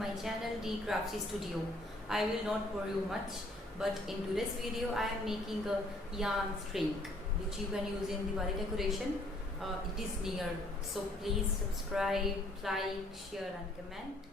my channel D Studio. I will not bore you much, but in today's video I am making a yarn string which you can use in Diwali decoration. It is near, so please subscribe, like, share and comment.